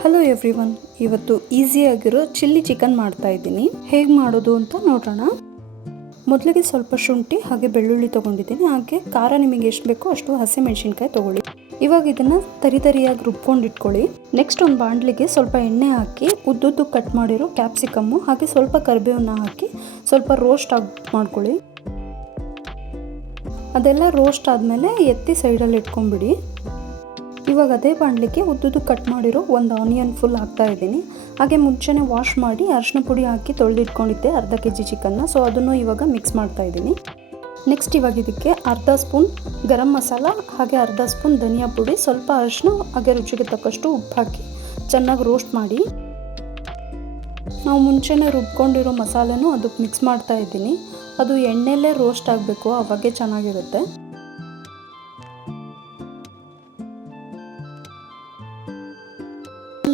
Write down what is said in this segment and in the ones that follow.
Hello everyone, ಇವತ್ತು ಈಸಿಯಾಗಿರೋ chilli chicken ಮಾಡ್ತಾ ಇದ್ದೀನಿ. ಹೇಗೆ ಮಾಡೋದು ಅಂತ ನೋಡೋಣ. ಮೊದಲಿಗೆ ಸ್ವಲ್ಪ ಶುಂಠಿ ಹಾಗೆ ಬೆಳ್ಳುಳ್ಳಿ ತೊಗೊಂಡಿದ್ದೀನಿ. ಹಾಗೆ ಖಾರ ನಿಮಗೆ ಎಷ್ಟು ಬೇಕೋ ಅಷ್ಟು ಹಸಿಮೆಣಸಿನ್ಕಾಯಿ ತೊಗೊಳ್ಳಿ. ಇವಾಗ ಇದನ್ನು ತರಿಯಾಗಿ ರುಬ್ಕೊಂಡು ಇಟ್ಕೊಳ್ಳಿ. ನೆಕ್ಸ್ಟ್ ಒಂದು ಬಾಣಲಿಗೆ ಸ್ವಲ್ಪ ಎಣ್ಣೆ ಹಾಕಿ ಉದ್ದುದ್ದು ಕಟ್ ಮಾಡಿರೋ ಕ್ಯಾಪ್ಸಿಕಮ್ಮು ಹಾಗೆ ಸ್ವಲ್ಪ ಕರಿಬೇವನ್ನ ಹಾಕಿ ಸ್ವಲ್ಪ ರೋಸ್ಟ್ ಮಾಡ್ಕೊಳ್ಳಿ. ಅದೆಲ್ಲ ರೋಸ್ಟ್ ಆದಮೇಲೆ ಎತ್ತಿ ಸೈಡಲ್ಲಿ ಇಟ್ಕೊಂಡ್ಬಿಡಿ. ಇವಾಗ ಅದೇ ಬಾಣಲಿಗೆ ಉದ್ದುದ್ದು ಕಟ್ ಮಾಡಿರೋ ಒಂದು ಆನಿಯನ್ ಫುಲ್ ಹಾಕ್ತಾ ಇದ್ದೀನಿ. ಹಾಗೆ ಮುಂಚೆನೇ ವಾಶ್ ಮಾಡಿ ಅರಿಶಿನ ಪುಡಿ ಹಾಕಿ ತೊಳೆದಿಟ್ಕೊಂಡಿದ್ದೆ ಅರ್ಧ ಕೆಜಿ ಚಿಕನ್ನ. ಸೊ ಅದನ್ನು ಇವಾಗ ಮಿಕ್ಸ್ ಮಾಡ್ತಾ ಇದ್ದೀನಿ. ನೆಕ್ಸ್ಟ್ ಇವಾಗ ಇದಕ್ಕೆ ಅರ್ಧ ಸ್ಪೂನ್ ಗರಂ ಮಸಾಲ ಹಾಗೆ ಅರ್ಧ ಸ್ಪೂನ್ ಧನಿಯಾ ಪುಡಿ, ಸ್ವಲ್ಪ ಅರಿಶಿನ ಹಾಗೆ ರುಚಿಗೆ ತಕ್ಕಷ್ಟು ಉಪ್ಪು ಹಾಕಿ ಚೆನ್ನಾಗಿ ರೋಸ್ಟ್ ಮಾಡಿ ನಾವು ಮುಂಚೆನೇ ರುಬ್ಕೊಂಡಿರೋ ಮಸಾಲೆನೂ ಅದಕ್ಕೆ ಮಿಕ್ಸ್ ಮಾಡ್ತಾ ಇದ್ದೀನಿ. ಅದು ಎಣ್ಣೆಲೇ ರೋಸ್ಟ್ ಆಗಬೇಕು, ಅವಾಗೆ ಚೆನ್ನಾಗಿರುತ್ತೆ.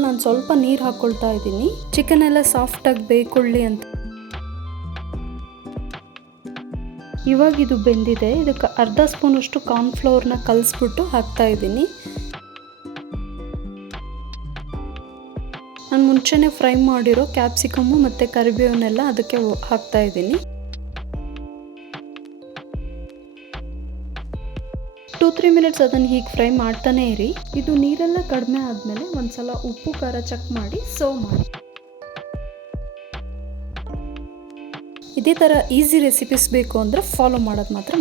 ನಾನು ಸ್ವಲ್ಪ ನೀರು ಹಾಕ್ಕೊಳ್ತಾ ಇದ್ದೀನಿ, ಚಿಕನ್ ಎಲ್ಲ ಸಾಫ್ಟಾಗಿ ಬೇಯ್ಕೊಳ್ಳಿ ಅಂತ. ಇವಾಗ ಇದು ಬೆಂದಿದೆ. ಇದಕ್ಕೆ ಅರ್ಧ ಸ್ಪೂನಷ್ಟು ಕಾರ್ನ್ಫ್ಲೋರ್ನ ಕಲಿಸ್ಬಿಟ್ಟು ಹಾಕ್ತಾ ಇದ್ದೀನಿ. ನಾನು ಮುಂಚೆನೇ ಫ್ರೈ ಮಾಡಿರೋ ಕ್ಯಾಪ್ಸಿಕಮ್ಮು ಮತ್ತು ಕರಿಬೇವನ್ನೆಲ್ಲ ಅದಕ್ಕೆ ಹಾಕ್ತಾ ಇದ್ದೀನಿ. 2-3 ಮಿನಿಟ್ಸ್ ಅದನ್ನು ಹೀಗೆ ಫ್ರೈ ಮಾಡ್ತಾನೆ ಇರಿ. ಇದು ನೀರೆಲ್ಲ ಕಡಿಮೆ ಆದಮೇಲೆ ಒಂದ್ಸಲ ಉಪ್ಪು ಖಾರ ಚೆಕ್ ಮಾಡಿ ಸರ್ವ್ ಮಾಡಿ. ಇದೇ ಥರ ಈಸಿ ರೆಸಿಪೀಸ್ ಬೇಕು ಅಂದರೆ ಫಾಲೋ ಮಾಡೋದು ಮಾತ್ರ